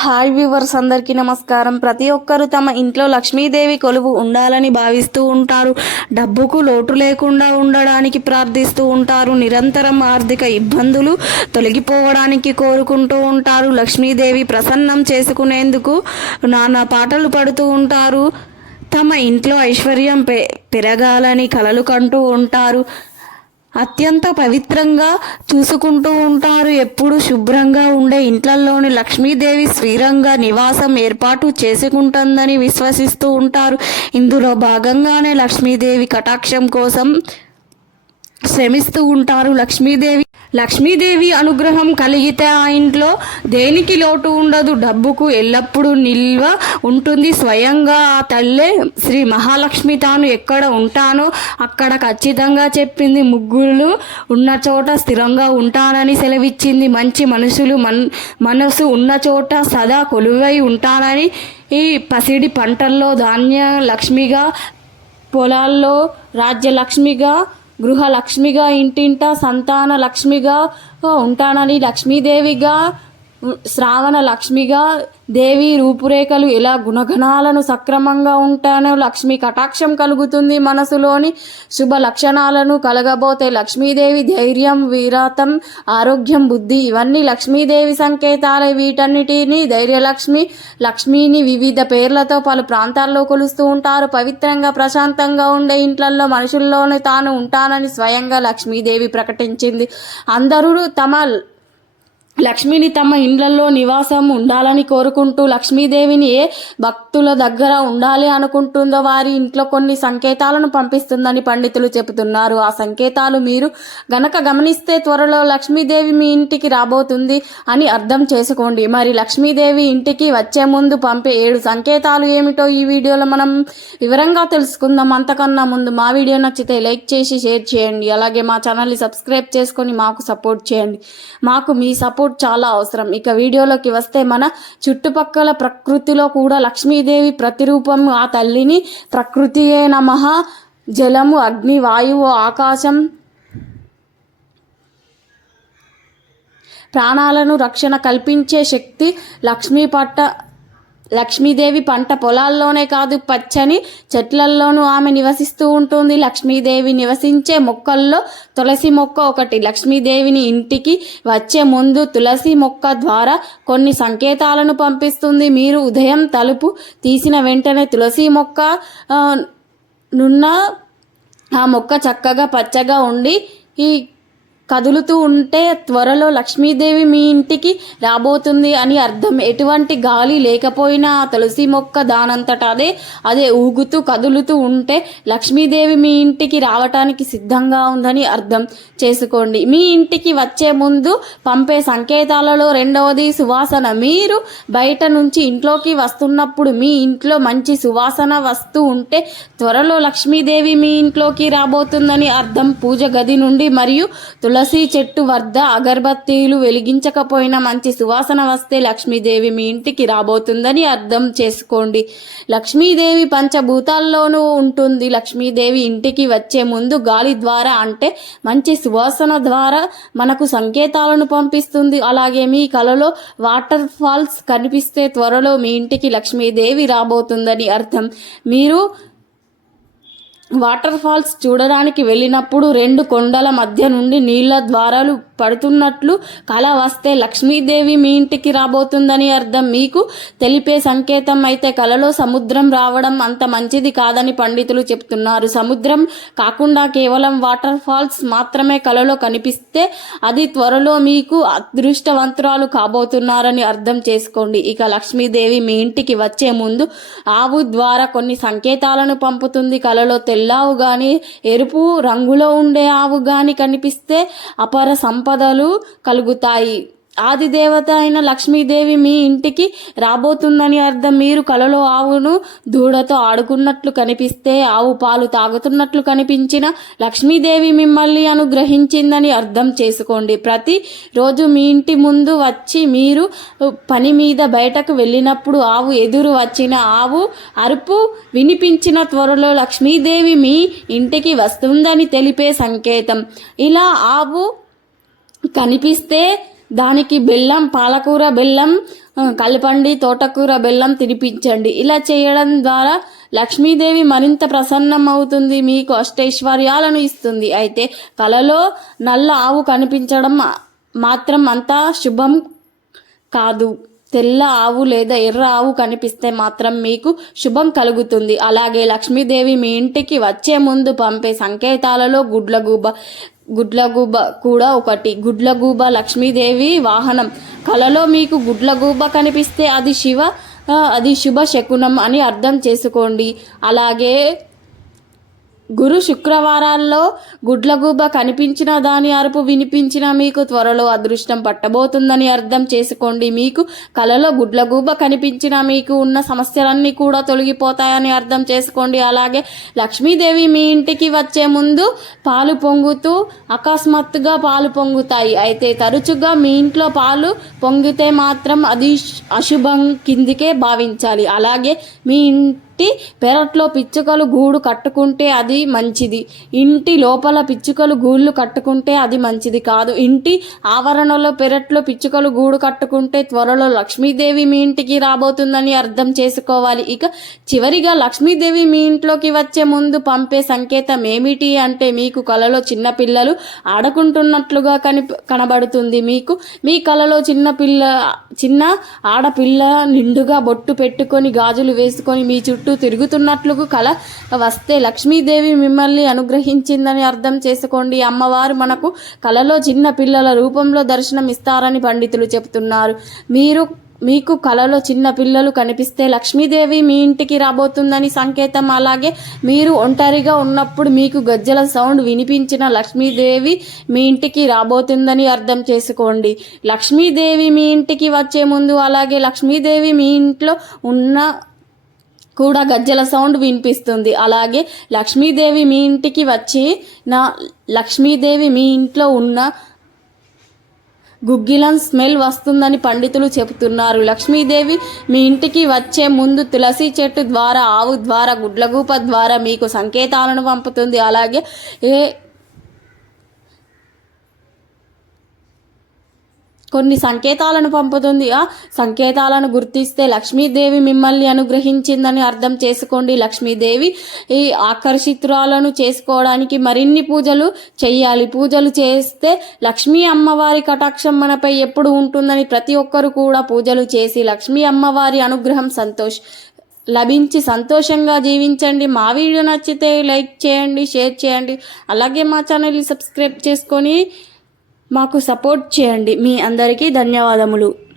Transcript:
Hi viewers అందరికీ నమస్కారం. ప్రతి ఒక్కరూ తమ ఇంట్లో లక్ష్మీదేవి కొలువు ఉండాలని భావిస్తూ ఉంటారు. డబ్బుకు లోటు లేకుండా ఉండడానికి ప్రార్థిస్తూ ఉంటారు. నిరంతరం ఆర్థిక ఇబ్బందులు తొలగిపోవడానికి కోరుకుంటూ ఉంటారు. లక్ష్మీదేవి ప్రసన్నం చేసుకునేందుకు నానా పాటలు పడుతూ ఉంటారు. తమ ఇంట్లో ఐశ్వర్యం పె పెరగాలని కలలు కంటూ ఉంటారు. అత్యంత పవిత్రంగా చూసుకుంటూ ఉంటారు. ఎప్పుడు శుభ్రంగా ఉండే ఇంట్లలోని లక్ష్మీదేవి శ్రీరంగ నివాసం ఏర్పాటు చేసుకుంటుందని విశ్వసిస్తూ ఉంటారు. ఇందులో భాగంగానే లక్ష్మీదేవి కటాక్షం కోసం శ్రమిస్తూ ఉంటారు. లక్ష్మీదేవి లక్ష్మీదేవి అనుగ్రహం కలిగితే ఆ ఇంట్లో దేనికి లోటు ఉండదు. డబ్బుకు ఎల్లప్పుడూ నిల్వ ఉంటుంది. స్వయంగా ఆ తల్లే శ్రీ మహాలక్ష్మి తాను ఎక్కడ ఉంటానో అక్కడ ఖచ్చితంగా చెప్పింది. ముగ్గురు ఉన్న చోట స్థిరంగా ఉంటానని సెలవిచ్చింది. మంచి మనుషులు మన్ మనసు ఉన్న చోట సదా కొలువై ఉంటానని ఈ పసిడి పంటల్లో ధాన్య లక్ష్మిగా పొలాల్లో రాజ్యలక్ష్మిగా గృహలక్ష్మిగా ఇంటింట సంతాన లక్ష్మిగా ఉంటానని లక్ష్మీదేవిగా శ్రావణ లక్ష్మిగా దేవి రూపురేఖలు ఎలా గుణగణాలను సక్రమంగా ఉంటానో లక్ష్మి కటాక్షం కలుగుతుంది మనసులోని శుభ లక్షణాలను కలగబోతే లక్ష్మీదేవి ధైర్యం వీరాతం ఆరోగ్యం బుద్ధి ఇవన్నీ లక్ష్మీదేవి సంకేతాలే. వీటన్నిటిని ధైర్యలక్ష్మి లక్ష్మిని వివిధ పేర్లతో పలు ప్రాంతాల్లో కొలుస్తూ ఉంటారు. పవిత్రంగా ప్రశాంతంగా ఉండే ఇంట్లల్లో మనుషుల్లోనే తాను ఉంటానని స్వయంగా లక్ష్మీదేవి ప్రకటించింది. అందరూ తమ లక్ష్మిని తమ ఇండ్లలో నివాసం ఉండాలని కోరుకుంటూ లక్ష్మీదేవిని ఏ భక్తుల దగ్గర ఉండాలి అనుకుంటుందో వారి ఇంట్లో కొన్ని సంకేతాలను పంపిస్తుందని పండితులు చెబుతున్నారు. ఆ సంకేతాలు మీరు గనక గమనిస్తే త్వరలో లక్ష్మీదేవి మీ ఇంటికి రాబోతుంది అని అర్థం చేసుకోండి. మరి లక్ష్మీదేవి ఇంటికి వచ్చే ముందు పంపే ఏడు సంకేతాలు ఏమిటో ఈ వీడియోలో మనం వివరంగా తెలుసుకుందాం. అంతకన్నా ముందు మా వీడియో నచ్చితే లైక్ చేసి షేర్ చేయండి. అలాగే మా ఛానల్ని సబ్స్క్రైబ్ చేసుకొని మాకు సపోర్ట్ చేయండి. మాకు మీ సపోర్ట్ చాలా అవసరం. ఇక వీడియోలోకి వస్తే మన చుట్టుపక్కల ప్రకృతిలో కూడా లక్ష్మీదేవి ప్రతిరూపం ఆ తల్లిని ప్రకృతియే నమ. జలము అగ్ని వాయువు ఆకాశం ప్రాణాలను రక్షణ కల్పించే శక్తి లక్ష్మీ పట్ట లక్ష్మీదేవి పంట పొలాల్లోనే కాదు పచ్చని చెట్లల్లోనూ ఆమె నివసిస్తూ ఉంటుంది. లక్ష్మీదేవి నివసించే మొక్కల్లో తులసి మొక్క ఒకటి. లక్ష్మీదేవిని ఇంటికి వచ్చే ముందు తులసి మొక్క ద్వారా కొన్ని సంకేతాలను పంపిస్తుంది. మీరు ఉదయం తలుపు తీసిన వెంటనే తులసి మొక్క నున్న ఆ మొక్క చక్కగా పచ్చగా ఉండి ఈ కదులుతూ ఉంటే త్వరలో లక్ష్మీదేవి మీ ఇంటికి రాబోతుంది అని అర్థం. ఎటువంటి గాలి లేకపోయినా ఆ తులసి మొక్క దానంతట అదే అదే ఊగుతూ కదులుతూ ఉంటే లక్ష్మీదేవి మీ ఇంటికి రావటానికి సిద్ధంగా ఉందని అర్థం చేసుకోండి. మీ ఇంటికి వచ్చే ముందు పంపే సంకేతాలలో రెండవది సువాసన. మీరు బయట నుంచి ఇంట్లోకి వస్తున్నప్పుడు మీ ఇంట్లో మంచి సువాసన వస్తూ ఉంటే త్వరలో లక్ష్మీదేవి మీ ఇంట్లోకి రాబోతుందని అర్థం. పూజ గది నుండి మరియు తులసి చెట్టు వద్ద అగరబత్తీలు వెలిగించకపోయినా మంచి సువాసన వస్తే లక్ష్మీదేవి మీ ఇంటికి రాబోతుందని అర్థం చేసుకోండి. లక్ష్మీదేవి పంచభూతాల్లోనూ ఉంటుంది. లక్ష్మీదేవి ఇంటికి వచ్చే ముందు గాలి ద్వారా అంటే మంచి సువాసన ద్వారా మనకు సంకేతాలను పంపిస్తుంది. అలాగే మీ కలలో వాటర్ ఫాల్స్ కనిపిస్తే త్వరలో మీ ఇంటికి లక్ష్మీదేవి రాబోతుందని అర్థం. మీరు వాటర్ ఫాల్స్ చూడడానికి వెళ్ళినప్పుడు రెండు కొండల మధ్య నుండి నీళ్ళ ద్వారాలు పడుతున్నట్లు కళ వస్తే లక్ష్మీదేవి మీ ఇంటికి రాబోతుందని అర్థం. మీకు తెలిపే సంకేతం అయితే కలలో సముద్రం రావడం అంత మంచిది కాదని పండితులు చెప్తున్నారు. సముద్రం కాకుండా కేవలం వాటర్ ఫాల్స్ మాత్రమే కలలో కనిపిస్తే అది త్వరలో మీకు అదృష్టవంతురాలు కాబోతున్నారని అర్థం చేసుకోండి. ఇక లక్ష్మీదేవి మీ ఇంటికి వచ్చే ముందు ఆవు ద్వారా కొన్ని సంకేతాలను పంపుతుంది కలలో తెల్లావు గాని ఎరుపు రంగులో ఉండే ఆవు గాని కనిపిస్తే అపార సంపదలు కలుగుతాయి. ఆది దేవత అయిన లక్ష్మీదేవి మీ ఇంటికి రాబోతుందని అర్థం మీరు కలలో ఆవును దూడతో ఆడుకున్నట్లు కనిపిస్తే ఆవు పాలు తాగుతున్నట్లు కనిపించిన లక్ష్మీదేవి మిమ్మల్ని అనుగ్రహించిందని అర్థం చేసుకోండి. ప్రతి రోజు మీ ఇంటి ముందు వచ్చి మీరు పని మీద బయటకు వెళ్ళినప్పుడు ఆవు ఎదురు వచ్చిన ఆవు అరుపు వినిపించిన త్వరలో లక్ష్మీదేవి మీ ఇంటికి వస్తుందని తెలిపే సంకేతం. ఇలా ఆవు కనిపిస్తే దానికి బెల్లం పాలకూర బెల్లం కలపండి తోటకూర బెల్లం తినిపించండి. ఇలా చేయడం ద్వారా లక్ష్మీదేవి మరింత ప్రసన్నం అవుతుంది మీకు అష్టైశ్వర్యాలను ఇస్తుంది. అయితే కలలో నల్ల ఆవు కనిపించడం మాత్రం అంతా శుభం కాదు. తెల్ల ఆవు లేదా ఎర్ర ఆవు కనిపిస్తే మాత్రం మీకు శుభం కలుగుతుంది. అలాగే లక్ష్మీదేవి మీ ఇంటికి వచ్చే ముందు పంపే సంకేతాలలో గుడ్లగూబ గుడ్లగూబ కూడా ఒకటి. గుడ్లగూబ లక్ష్మీదేవి వాహనం. కలలో మీకు గుడ్లగూబ కనిపిస్తే అది శివ అది శుభ శకునం అని అర్థం చేసుకోండి. అలాగే గురు శుక్రవారాల్లో గుడ్లగూబ కనిపించిన దాని అరుపు వినిపించిన మీకు త్వరలో అదృష్టం పట్టబోతుందని అర్థం చేసుకోండి. మీకు కలలో గుడ్లగూబ కనిపించిన మీకు ఉన్న సమస్యలన్నీ కూడా తొలగిపోతాయని అర్థం చేసుకోండి. అలాగే లక్ష్మీదేవి మీ ఇంటికి వచ్చే ముందు పాలు పొంగుతూ అకస్మాత్తుగా పాలు పొంగుతాయి. అయితే తరచుగా మీ ఇంట్లో పాలు పొంగితే మాత్రం అది అశుభం కిందికే భావించాలి. అలాగే మీ ఇంటి పెరట్లో పిచ్చుకలు గూడు కట్టుకుంటే అది మంచిది. ఇంటి లోపల పిచ్చుకలు గూళ్ళు కట్టుకుంటే అది మంచిది కాదు. ఇంటి ఆవరణలో పెరట్లో పిచ్చుకలు గూడు కట్టుకుంటే త్వరలో లక్ష్మీదేవి మీ ఇంటికి రాబోతుందని అర్థం చేసుకోవాలి. ఇక చివరిగా లక్ష్మీదేవి మీ ఇంట్లోకి వచ్చే ముందు పంపే సంకేతం ఏమిటి అంటే మీకు కలలో చిన్నపిల్లలు ఆడుకుంటున్నట్లుగా కని కనబడుతుంది. మీకు మీ కలలో చిన్న పిల్ల చిన్న ఆడపిల్ల నిండుగా బొట్టు పెట్టుకొని గాజులు వేసుకొని మీ చుట్టూ చుట్టూ తిరుగుతున్నట్లు కల వస్తే లక్ష్మీదేవి మిమ్మల్ని అనుగ్రహించిందని అర్థం చేసుకోండి. అమ్మవారు మనకు కలలో చిన్న పిల్లల రూపంలో దర్శనం ఇస్తారని పండితులు చెబుతున్నారు. మీరు మీకు కలలో చిన్న పిల్లలు కనిపిస్తే లక్ష్మీదేవి మీ ఇంటికి రాబోతుందని సంకేతం. అలాగే మీరు ఒంటరిగా ఉన్నప్పుడు మీకు గజ్జల సౌండ్ వినిపించిన లక్ష్మీదేవి మీ ఇంటికి రాబోతుందని అర్థం చేసుకోండి. లక్ష్మీదేవి మీ ఇంటికి వచ్చే ముందు అలాగే లక్ష్మీదేవి మీ ఇంట్లో ఉన్న కూడా గజ్జల సౌండ్ వినిపిస్తుంది. అలాగే లక్ష్మీదేవి మీ ఇంటికి వచ్చి నా లక్ష్మీదేవి మీ ఇంట్లో ఉన్న గుగ్గిలం స్మెల్ వస్తుందని పండితులు చెబుతున్నారు. లక్ష్మీదేవి మీ ఇంటికి వచ్చే ముందు తులసి చెట్టు ద్వారా ఆవు ద్వారా గుడ్లగూప ద్వారా మీకు సంకేతాలను పంపుతుంది. అలాగే ఏ కొన్ని సంకేతాలను పంపుతుంది. ఆ సంకేతాలను గుర్తిస్తే లక్ష్మీదేవి మిమ్మల్ని అనుగ్రహించిందని అర్థం చేసుకోండి. లక్ష్మీదేవి ఈ ఆకర్షితురాలను చేసుకోవడానికి మరిన్ని పూజలు చేయాలి పూజలు చేస్తే లక్ష్మీ అమ్మవారి కటాక్షం మనపై ఎప్పుడు ఉంటుందని ప్రతి ఒక్కరు కూడా పూజలు చేసి లక్ష్మీ అమ్మవారి అనుగ్రహం సంతోష్ లభించి సంతోషంగా జీవించండి. మా వీడియో నచ్చితే లైక్ చేయండి షేర్ చేయండి. అలాగే మా ఛానల్ని సబ్స్క్రైబ్ చేసుకొని మాకు సపోర్ట్ చేయండి. మీ అందరికీ ధన్యవాదములు.